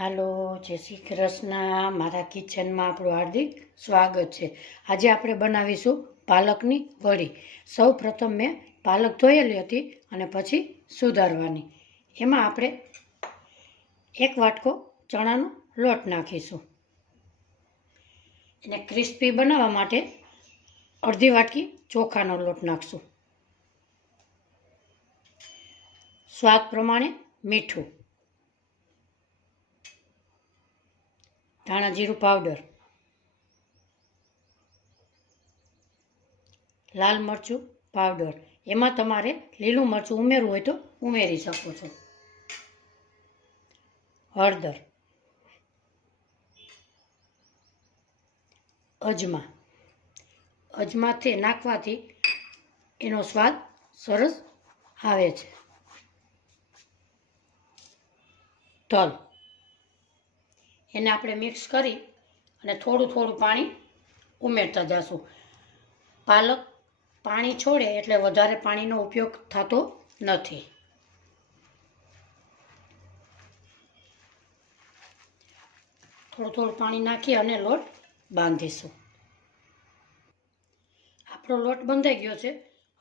હાલો, જય શ્રી કૃષ્ણ. મારા કિચનમાં આપણું હાર્દિક સ્વાગત છે. આજે આપણે બનાવીશું પાલકની વડી. સૌ પ્રથમ મેં પાલક ધોયેલી હતી અને પછી સુધારવાની. એમાં આપણે 1 વાટકો ચણાનો લોટ નાખીશું. એને ક્રિસ્પી બનાવવા માટે અડધી વાટકી ચોખાનો લોટ નાખશું. સ્વાદ પ્રમાણે મીઠું, ધાણા જીરું પાવડર, લાલ મરચું પાવડર. એમાં તમારે લીલું મરચું ઉમેરવું હોય તો ઉમેરી શકો છો. હળદર, અજમા. અજમાથી નાખવાથી એનો સ્વાદ સરસ આવે છે. તલ. એને આપણે મિક્સ કરી અને થોડું થોડું પાણી ઉમેરતા જઈશું. પાલક પાણી છોડે એટલે વધારે પાણીનો ઉપયોગ થતો નથી. થોડું થોડું પાણી નાખી અને લોટ બાંધીશું. આપણો લોટ બંધાઈ ગયો છે.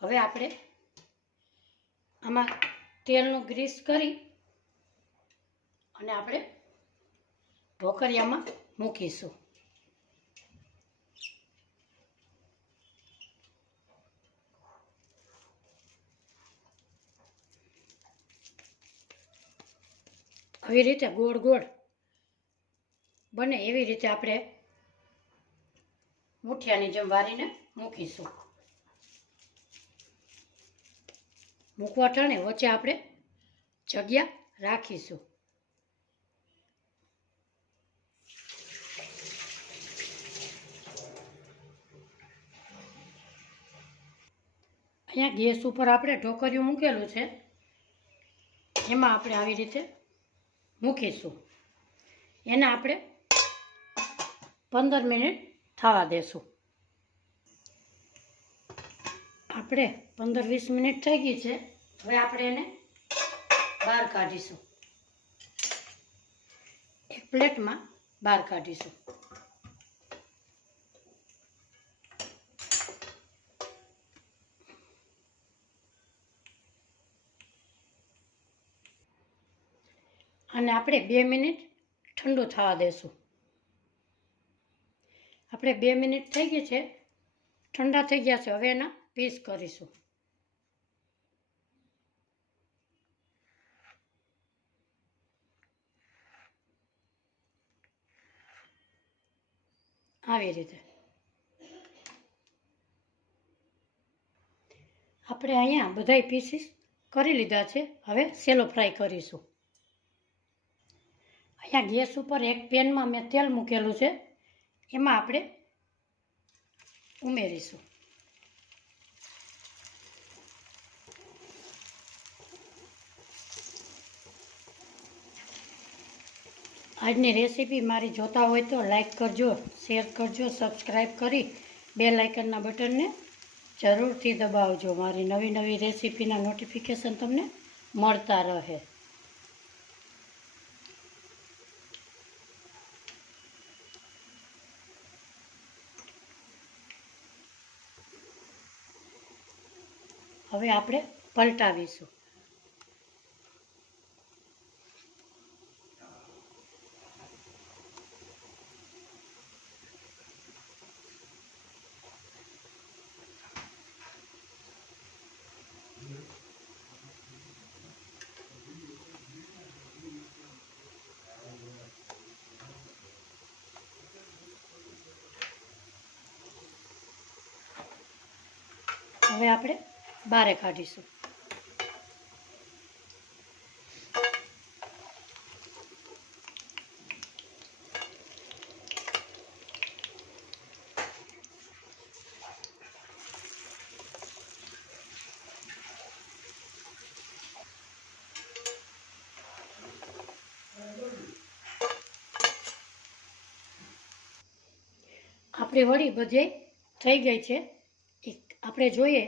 હવે આપણે આમાં તેલનું ગ્રીસ કરી અને આપણે ઢોકળિયામાં મૂકીશું. આવી રીતે ગોળ ગોળ બને એવી રીતે આપણે મુઠિયાની જેમ વારીને મૂકીશું. મૂકવા ટાણે વચ્ચે આપણે જગ્યા રાખીશું. અહીંયા ગેસ ઉપર આપણે ઢોકળિયું મૂકેલું છે. એમાં આપણે આવી રીતે મૂકીશું. એને આપણે 15 મિનિટ થવા દેશું. આપણે 15-20 મિનિટ થઈ ગઈ છે. હવે આપણે એને બહાર કાઢીશું. એક પ્લેટમાં બહાર કાઢીશું. અને આપણે 2 મિનિટ ઠંડુ થવા દેશું. આપણે 2 મિનિટ થઈ ગઈ છે, ઠંડા થઈ ગયા છે. હવે એના પીસ કરીશું. આવી રીતે આપણે અહીંયા બધાય પીસીસ કરી લીધા છે. હવે સેલો ફ્રાય કરીશું. અહીંયા ગેસ ઉપર એક પેનમાં મેં તેલ મૂકેલું છે. એમાં આપણે ઉમેરીશું. આજની રેસીપી મારી જોતા હોય તો લાઈક કરજો, શેર કરજો, સબસ્ક્રાઈબ કરી બેલ આઇકનના બટનને જરૂરથી દબાવજો. મારી નવી નવી રેસીપીના નોટિફિકેશન તમને મળતા રહે. હવે આપણે પલટાવીશું. હવે આપણે બહાર કાઢીશું. આપણી વડી બધે થઈ ગઈ છે. આપણે જોઈએ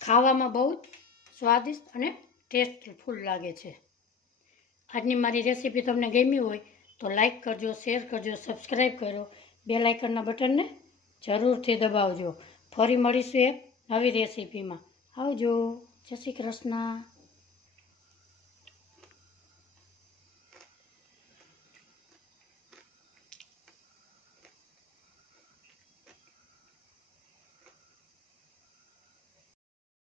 ખાવામાં બહુ સ્વાદિષ્ટ અને ટેસ્ટફુલ લાગે છે. આજની મારી રેસીપી તમને ગમી હોય તો લાઈક કરજો, શેર કરજો, સબસ્ક્રાઈબ કરો, બેલ આઇકનના બટનને જરૂરથી દબાવજો. ફરી મળીશું એક નવી રેસીપીમાં. આવજો. જય શ્રી કૃષ્ણ.